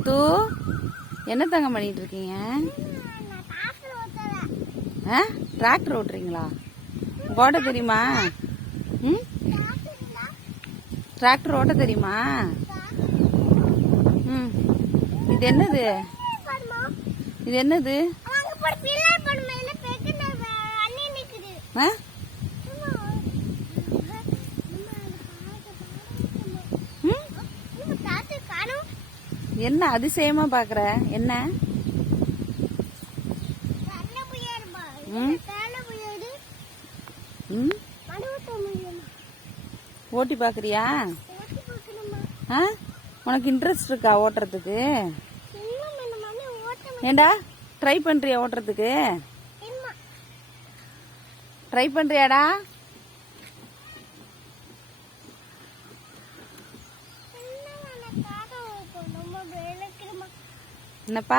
முத்து என்ன தங்க பண்ணிட்டு இருக்கீங்க? டிராக்டர் ஓட்டுறீங்களா? ஓட்ட தெரியுமா? ம், டிராக்டர் ஓட்ட தெரியுமா? ம், இது என்னது? இது என்னது? என்ன அதிசயமா பாக்குற? என்ன? ஓட்டி பாக்குறியா? உனக்கு இன்ட்ரெஸ்ட் இருக்கா ஓட்டுறதுக்கு? ஏண்டா ட்ரை பண்றியா ஓட்டுறதுக்கு? ட்ரை பண்றியாடா? என்னப்பா?